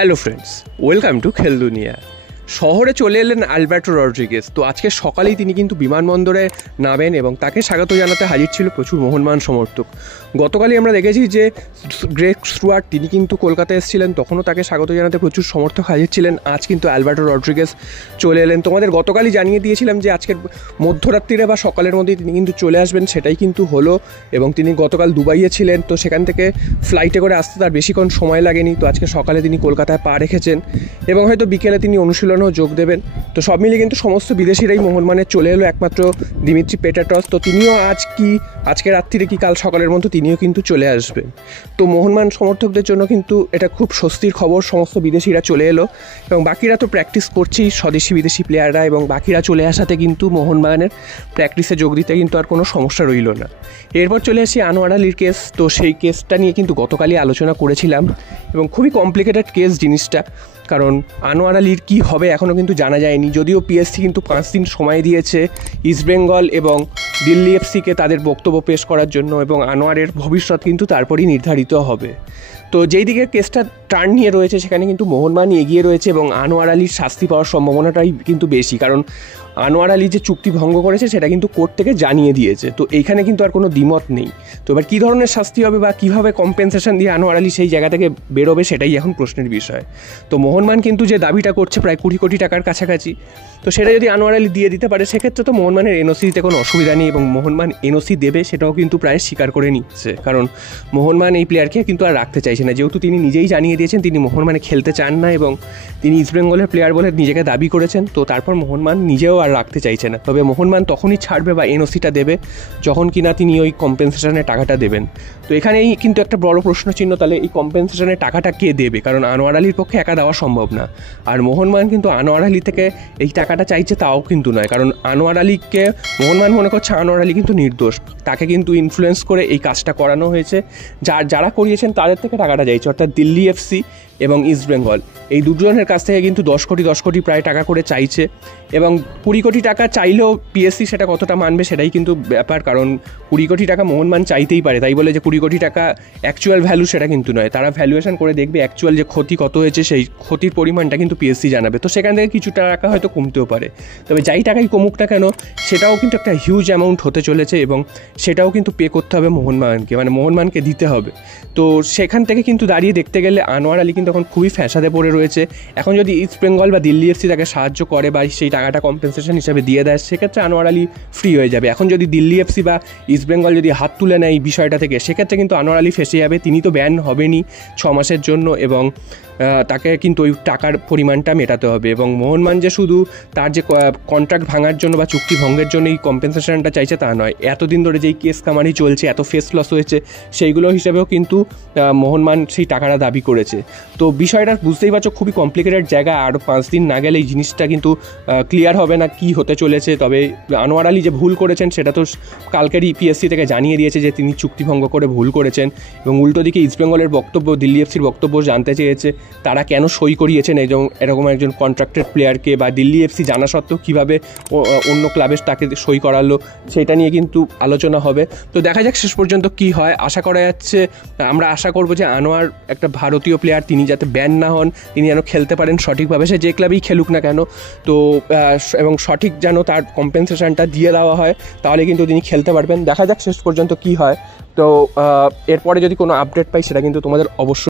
Hello friends, welcome to খেল দুনিয়া। শহরে চলে এলেন আলবার্টো রড্রিগেজ। তো আজকে সকালেই তিনি কিন্তু বিমানবন্দরে নামেন এবং তাকে স্বাগত জানাতে হাজির ছিল প্রচুর মোহনবাগান সমর্থক। গতকালই আমরা দেখেছি যে গ্রেগ স্টুয়ার্ট তিনি কিন্তু কলকাতায় এসেছিলেন, তখনও তাকে স্বাগত জানাতে প্রচুর সমর্থক হাজির ছিলেন। আজ কিন্তু আলবার্টো রড্রিগেজ চলে এলেন। তোমাদের গতকালই জানিয়ে দিয়েছিলাম যে আজকের মধ্যরাত্রিরে বা সকালের মধ্যেই তিনি কিন্তু চলে আসবেন, সেটাই কিন্তু হলো। এবং তিনি গতকাল দুবাইয়ে ছিলেন, তো সেখান থেকে ফ্লাইটে করে আসতে তার বেশিক্ষণ সময় লাগেনি। তো আজকে সকালে তিনি কলকাতায় পা রেখেছেন এবং হয়তো বিকেলে তিনি অনুশীলনেও যোগ দেবেন। তো সব মিলিয়ে কিন্তু সমস্ত বিদেশিরাই মোহনবাগানে চলে এলো, একমাত্র দিমিত্রি পেট্রাটস তো তিনিও আজকে রাত্রিরে কি কাল সকালের মধ্যে তিনিও কিন্তু চলে আসবেন। তো মোহনবাগান সমর্থকদের জন্য কিন্তু এটা খুব স্বস্তির খবর, সমস্ত বিদেশিরা চলে এলো এবং বাকিরা তো প্র্যাকটিস করছেই, স্বদেশি বিদেশি প্লেয়াররা, এবং বাকিরা চলে আসাতে কিন্তু মোহনবাগানের প্র্যাকটিসে যোগ দিতে কিন্তু আর কোনো সমস্যা রইল না। এরপর চলে আসি আনোয়ার আলীর কেস। তো সেই কেসটা নিয়ে কিন্তু গতকালই আলোচনা করেছিলাম এবং খুবই কমপ্লিকেটেড কেস জিনিসটা, কারণ আনোয়ার আলীর কী হবে এখনও কিন্তু জানা যায়নি। যদিও পিএসসি কিন্তু 5 দিন সময় দিয়েছে ইস্টবেঙ্গল এবং দিল্লি এফসিকে তাদের বক্তব্য পেশ করার জন্য, এবং আনোয়ারের ভবিষ্যৎ কিন্তু তারপরই নির্ধারিত হবে। তো যেই দিকে কেসটা টার্ন নিয়ে রয়েছে সেখানে কিন্তু মোহনবাগান এগিয়ে রয়েছে এবং আনোয়ার আলীর শাস্তি পাওয়ার সম্ভাবনাটাই কিন্তু বেশি, কারণ আনোয়ার আলী যে চুক্তি ভঙ্গ করেছে সেটা কিন্তু কোর্ট থেকে জানিয়ে দিয়েছে। তো এইখানে কিন্তু আর কোনো দ্বিমত নেই। তো এবার কী ধরনের শাস্তি হবে বা কীভাবে কম্পেনসেশন দিয়ে আনোয়ার আলী সেই জায়গা থেকে বেরোবে সেটাই এখন প্রশ্নের বিষয়। তো মোহনবাগান কিন্তু যে দাবিটা করছে প্রায় 20 কোটি টাকার কাছাকাছি, তো সেটা যদি আনোয়ার আলী দিয়ে দিতে পারে সেক্ষেত্রে তো মোহনবাগানের এনওসি দিতে কোনো অসুবিধা নেই, এবং মোহনবাগান এনওসি দেবে সেটাও কিন্তু প্রায় স্বীকার করে নিচ্ছে, কারণ মোহনবাগান এই প্লেয়ারকে কিন্তু আর রাখতে চাইছে না। যেহেতু তিনি নিজেই জানিয়ে দিয়েছেন তিনি মোহনবাগানে খেলতে চান না এবং তিনি ইস্টবেঙ্গলের প্লেয়ার বলে নিজেকে দাবি করেছেন, তো তারপর মোহনবাগান নিজেও আর রাখতে চাইছে না। তবে মোহনবাগান তখনই ছাড়বে বা এনওসিটা দেবে যখন কিনা তিনি ওই কম্পেনসেশনের টাকাটা দেবেন। তো এখানেই কিন্তু একটা বড় প্রশ্নচিহ্ন, তাহলে এই কম্পেনসেশনের টাকাটা কে দেবে, কারণ আনোয়ার আলীর পক্ষে একা দেওয়া সম্ভব না। আর মোহনবাগান কিন্তু আনোয়ার আলী থেকে এই টাকাটা চাইছে তাও কিন্তু নয়, কারণ আনোয়ার আলীকে মোহনবাগান মনে করছে আনোয়ার আলী কিন্তু নির্দোষ, তাকে কিন্তু ইনফ্লুয়েন্স করে এই কাজটা করানো হয়েছে। যারা করিয়েছেন তাদের থেকে টাকাটা চাইছে, অর্থাৎ দিল্লি এফসি এবং ইস্টবেঙ্গল এই দুজনের কাছ থেকে কিন্তু 10 কোটি প্রায় টাকা করে চাইছে। এবং 20 কোটি টাকা চাইলেও পিএসসি সেটা কতটা মানবে সেটাই কিন্তু ব্যাপার, কারণ 20 কোটি টাকা মোহনবাগান চাইতেই পারে, তাই বলে যে 20 কোটি টাকা অ্যাকচুয়াল ভ্যালু সেটা কিন্তু নয়। তারা ভ্যালুয়েশন করে দেখবে অ্যাকচুয়াল যে ক্ষতি কত হয়েছে সেই ক্ষতির পরিমাণটা কিন্তু পিএসসি জানাবে। তো সেখান থেকে কিছু টাকা হয়তো কমতেও পারে, তবে যাই টাকাই কমুক না কেন সেটাও কিন্তু একটা হিউজ অ্যামাউন্ট হতে চলেছে এবং সেটাও কিন্তু পে করতে হবে মোহনবাগানকে, মানে মোহনবাগানকে দিতে হবে। তো সেখান থেকে কিন্তু দাঁড়িয়ে দেখতে গেলে আনোয়ার আলী কিন্তু এখন খুবই ফ্যাসাদে পড়ে রয়েছে। এখন যদি ইস্টবেঙ্গল বা দিল্লি এফসি তাকে সাহায্য করে বা সেই টাকাটা কম্পেনসেশন হিসাবে দিয়ে দেয় সেক্ষেত্রে আনোয়ার আলী ফ্রি হয়ে যাবে। এখন যদি দিল্লি এফসি বা ইস্টবেঙ্গল যদি হাত তুলে নেয় এই বিষয়টা থেকে সেক্ষেত্রে কিন্তু আনোয়ার আলী ফেসে যাবে, তিনি তো ব্যান হবেনই 6 মাসের জন্য এবং তাকে কিন্তু ওই টাকার পরিমাণটা মেটাতে হবে। এবং মোহনবাগান যে শুধু তার যে কন্ট্রাক্ট ভাঙার জন্য বা চুক্তি ভঙ্গের জন্য এই কম্পেনসেশনটা চাইছে তা নয়, এতদিন ধরে যেই কেস কামারি চলছে, এত ফেস লস হয়েছে, সেইগুলো হিসেবেও কিন্তু মোহনবাগান সেই টাকাটা দাবি করেছে। তো বিষয়টা বুঝতেই পারছো খুবই কমপ্লিকেটেড জায়গা, আরও 5 দিন না গেলে এই জিনিসটা কিন্তু ক্লিয়ার হবে না কি হতে চলেছে। তবে আনোয়ার আলী যে ভুল করেছেন সেটা তো কালকেরই পিএসসি থেকে জানিয়ে দিয়েছে যে তিনি চুক্তিভঙ্গ করে ভুল করেছেন, এবং উল্টো দিকে ইস্টবেঙ্গলের বক্তব্য, দিল্লি এফসির বক্তব্য জানতে চেয়েছে তারা কেন সই করিয়েছেন এরকম একজন কন্ট্রাক্টেড প্লেয়ারকে, বা দিল্লি এফসি জানা সত্ত্বেও কীভাবে অন্য ক্লাবের তাকে সই করালো সেটা নিয়ে কিন্তু আলোচনা হবে। তো দেখা যাক শেষ পর্যন্ত কি হয়। আশা করা যাচ্ছে, আমরা আশা করবো যে আনোয়ার একটা ভারতীয় প্লেয়ার, তিনি যাতে ব্যান না হন, তিনি যেন খেলতে পারেন সঠিকভাবে, সে যে ক্লাবেই খেলুক না কেন। তো এবং সঠিক যেন তার কম্পেনসেশনটা দিয়ে দেওয়া হয়, তাহলে কিন্তু তিনি খেলতে পারবেন। দেখা যাক শেষ পর্যন্ত কি হয়। তো এরপরে যদি কোনো আপডেট পাই সেটা কিন্তু তোমাদের অবশ্যই